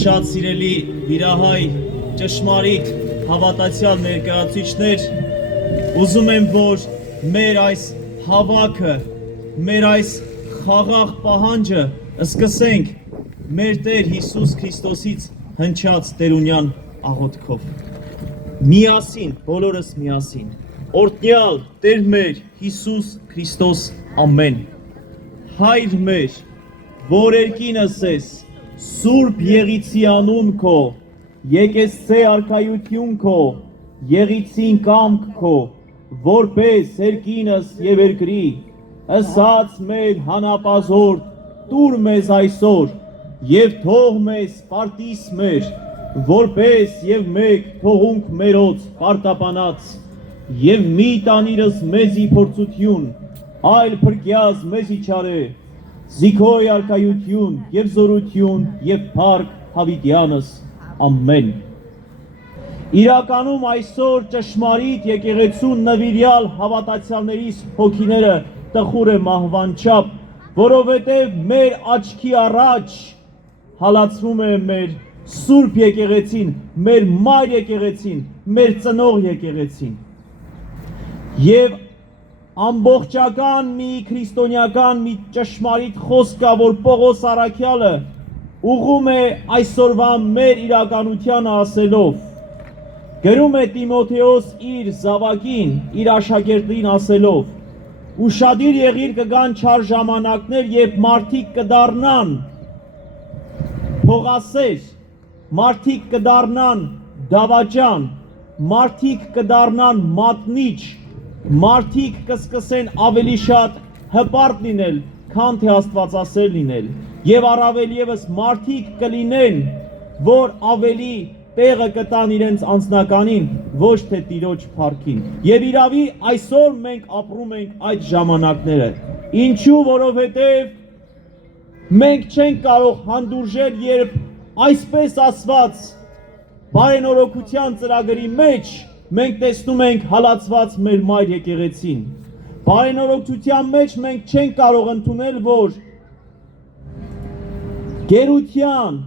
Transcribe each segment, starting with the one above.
շատ սիրելի վիրահայ ճշմարիտ հավատացյալ ներկայացուցիչներ, ուզում եմ, որ մեր այս հավաքը, մեր այս խաղաղ պահանջը սկսենք մեր Տեր Հիսուս Քրիստոսից հնչած տերունյան աղոթքով։ Միասին, բոլորս միասին, օրհնյալ Տեր մեր Հիսուս Քրիստոս ամեն։ Հայր մեր, որ երկինս ես, Սուրբ եղիցի անուն քո, եկեսցե արքայություն քո, եղիցին կամք քո, որպես երկինս եւ երկրի, ըսած մեր հանապազորդ, տուր մեզ այսօր, եւ թող մեզ պարտիս մեր, որպես եւ մեկ թողունք մերոց պարտապանած, եւ մի տանիրս մեզի փորձություն, այլ փրկյազ մեզի չարե, զիքոյ արքայություն եւ զորություն եւ փառք հավիտյանս ամեն։ Իրականում այսօր ճշմարիտ եկեղեցուն նվիրյալ հավատացյալներիս հոգիները տխուր է մահվանչապ, որովհետև մեր աչքի առաջ հալածվում է մեր Սուրբ եկեղեցին, մեր մայր եկեղեցին, մեր ծնող եկեղեցին։ Եվ ամբողջական մի քրիստոնեական մի ճշմարիտ խոսքա, որ Պողոս առաքյալը ուղղում է այսօրվա մեր իրականությանը ասելով, գրում է Տիմոթեոս իր զավակին, իր աշակերտին ասելով, ուշադիր եղիր կգան չար ժամանակներ, երբ մարդիկ կդառնան փողասեր, մարդիկ կդառնան դավաճան, մարդիկ կդառնան մատնիչ, մարդիկ կսկսեն ավելի շատ հպարտ լինել, քան թե աստվածասեր լինել, եւ առավել եւս մարդիկ կլինեն, որ ավելի տեղը կտան իրենց անձնականին, ոչ թե Տիրոջ փառքին։ Եվ իրավի այսօր մենք ապրում ենք այդ ժամանակները։ Ինչու, որովհետեւ մենք չենք կարող հանդուրժել, երբ այսպես ասված բարենորոգության ծրագրի մեջ մենք տեսնում ենք հալածված մեր մայր եկեղեցին։ Բարենորոգության մեջ մենք չենք կարող ընդունել, որ գերության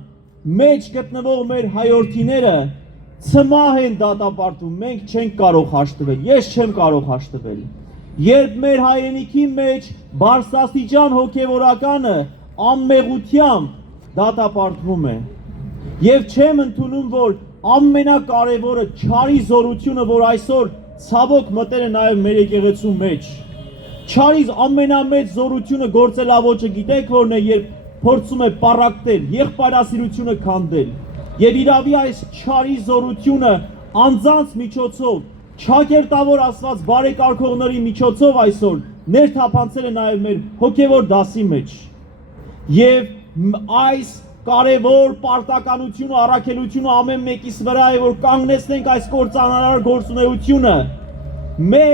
մեջ գտնվող մեր հայորդիները ցմահ են դատապարտում, մենք չենք կարող հաշտվել, ես չեմ կարող հաշտվել։ Երբ մեր հայրենիքի մեջ բարձրաստիճան հոգևորականը անմեղությամբ դատապարտվում է, եւ չեմ ընդունում, որ ամենակարևորը չարի զորությունը, որ այսօր ցավոք մտել է նաեւ մեր եկեղեցու մեջ։ Չարի ամենամեծ զորությունը գործելավոճը գիտեք որն է, երբ փորձում է պառակտել, եղբայրասիրությունը քանդել։ Եվ իրավի այս չարի զորությունը անձանց միջոցով, չակերտավոր ասված բարեկարգողների միջոցով այսօր ներթափանցել է նաեւ մեր հոգևոր դասի մեջ։ Եվ այս կարևոր պարտականությունը, առաքելությունը ամեն մեկիս վրա է, որ կանգնեցնենք այս կործանարար գործունեությունը մեր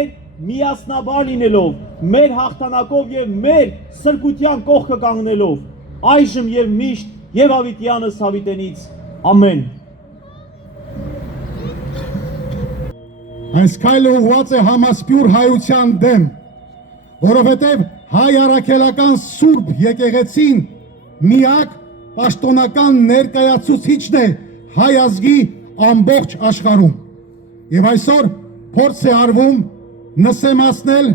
միասնաբար լինելով, մեր հաղթանակով եւ մեր սրբության կողքը կանգնելով, այժմ եւ միշտ եւ հավիտյանս հավիտենից ամեն։ Այս քայլը ուղղված է համասփյուր հայության դեմ, որովհետեւ հայ առաքելական Սուրբ եկեղեցին միակ պաշտոնական ներկայացուցիչն է հայ ազգի ամբողջ աշխարհում։ Եվ այսօր փորձ է արվում նսեմացնել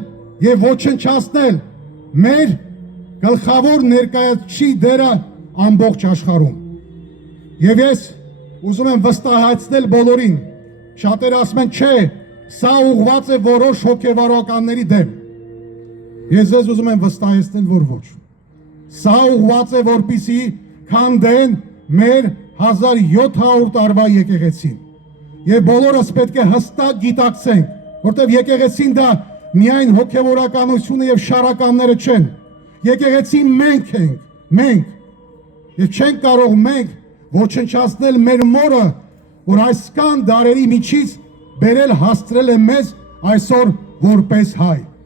եւ ոչնչացնել մեր գլխավոր ներկայացուցիչի դերը ամբողջ աշխարհում։ Եվ ես ուզում եմ վստահեցնել բոլորին, շատերը ասում են, չէ, սա ուղղված է որոշ հոգևորականների դեմ։ Ես ձեզ ուզում եմ վստահեցնել, որ ոչ։ Սա ուղղված է, որպեսզի քանդեն մեր 1700 տարվա եկեղեցին։ Եվ բոլորս պետք է հստակ գիտակցենք, որտեղ եկեղեցին դա միայն հոգևորականությունը եւ շարականները չեն։ Եկեղեցին մենք ենք, մենք։ Եվ չենք կարող մենք ոչնչացնել մեր մորը, որ այսքան դարերի միջից բերել հաստրել է մեզ այսօր որպես հայ։